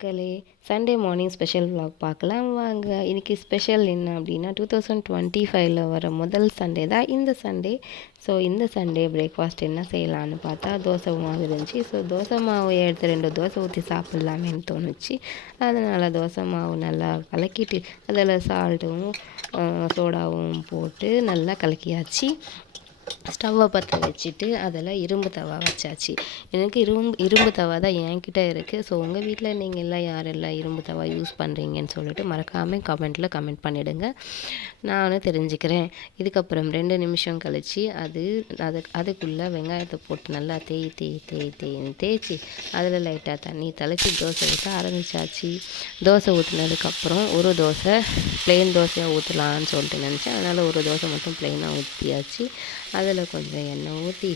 மக்களே, Sunday morning special vlog பார்க்கலாம் வாங்க. இன்றைக்கி ஸ்பெஷல் என்ன அப்படின்னா 2025ல் வர முதல் சண்டே தான் இந்த சண்டே. ஸோ இந்த சண்டே பிரேக்ஃபாஸ்ட் என்ன செய்யலான்னு பார்த்தா தோசை மாவு இருந்துச்சு. ஸோ தோசை மாவு எடுத்து 2 தோசை ஊற்றி சாப்பிட்லாமேன்னு தோணுச்சு. அதனால் தோசை மாவு நல்லா கலக்கிட்டு அதில் சால்ட்டும் சோடாவும் போட்டு நல்லா கலக்கியாச்சு. ஸ்டவ்வை பற்ற வச்சுட்டு அதில் இரும்பு தவா வச்சாச்சு. எனக்கு இரும்பு தவா தான் என்கிட்ட இருக்குது. ஸோ உங்கள் வீட்டில் நீங்கள் எல்லாம் யாரெல்லாம் இரும்பு தவா யூஸ் பண்ணுறீங்கன்னு சொல்லிட்டு மறக்காமல் கமெண்ட் பண்ணிவிடுங்க, நானும் தெரிஞ்சுக்கிறேன். இதுக்கப்புறம் 2 நிமிஷம் கழித்து அதுக்குள்ளே வெங்காயத்தை போட்டு நல்லா தேய்ச்சி அதில் லைட்டாக தண்ணி தெளித்து தோசை ஊற்ற ஆரம்பித்தாச்சு. தோசை ஊற்றினதுக்கப்புறம் ஒரு தோசை ப்ளெயின் தோசையாக ஊற்றலான்னு சொல்லிட்டு நினச்சேன். அதனால் ஒரு தோசை மட்டும் ப்ளெயினாக ஊற்றியாச்சு. அதில் கொஞ்சம் எண்ணெய் ஊற்றி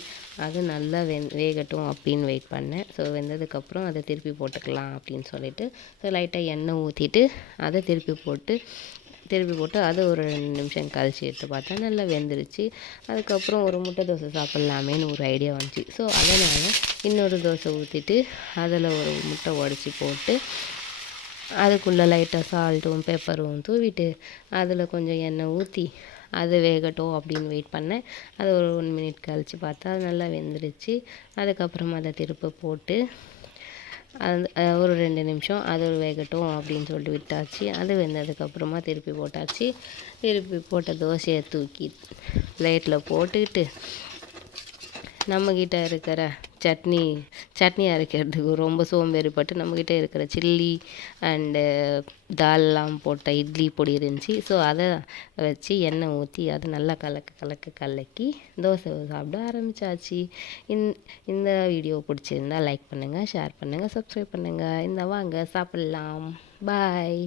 அது நல்லா வேகட்டும் அப்படின்னு வெயிட் பண்ணேன். ஸோ வெந்ததுக்கப்புறம் அதை திருப்பி போட்டுக்கலாம் அப்படின்னு சொல்லிட்டு ஸோ லைட்டாக எண்ணெய் ஊற்றிட்டு அதை திருப்பி போட்டு அதை ஒரு 2 நிமிஷம் கழித்து எடுத்து பார்த்தா நல்லா வெந்துருச்சு. அதுக்கப்புறம் ஒரு முட்டை தோசை சாப்பிட்லாமேன்னு ஒரு ஐடியா வந்துச்சு. ஸோ அதனால் இன்னொரு தோசை ஊற்றிட்டு அதில் ஒரு முட்டை உடச்சி போட்டு அதுக்குள்ளே லைட்டாக சால்ட்டும் பெப்பரும் தூவிட்டு அதில் கொஞ்சம் எண்ணெய் ஊற்றி அது வேகட்டும் அப்படின்னு வெயிட் பண்ணேன். அது ஒரு 1 மினிட் கழித்து பார்த்தா அது நல்லா வெந்துருச்சு. அதுக்கப்புறம் அதை திருப்பி போட்டு அது ஒரு 2 நிமிஷம் அது ஒரு வேகட்டும் அப்படின்னு சொல்லிட்டு விட்டாச்சு. அது வெந்ததுக்கப்புறமா திருப்பி போட்டாச்சு. திருப்பி போட்ட தோசையை தூக்கி பிளேட்டில் போட்டுக்கிட்டு நம்மக்கிட்ட இருக்கிற சட்னி அரைக்கிறதுக்கு ரொம்ப சோம்பேறிப்பட்டு நம்மக்கிட்ட இருக்கிற சில்லி அண்டு தால்லாம் போட்ட இட்லி பொடி இருந்துச்சு. ஸோ அதை வச்சு எண்ணெய் ஊற்றி அதை நல்லா கலக்கி தோசை சாப்பிட ஆரம்பித்தாச்சு. இந்த வீடியோ பிடிச்சிருந்தா லைக் பண்ணுங்கள், ஷேர் பண்ணுங்கள், சப்ஸ்கிரைப் பண்ணுங்கள். வாங்க சாப்பிட்லாம். பாய்.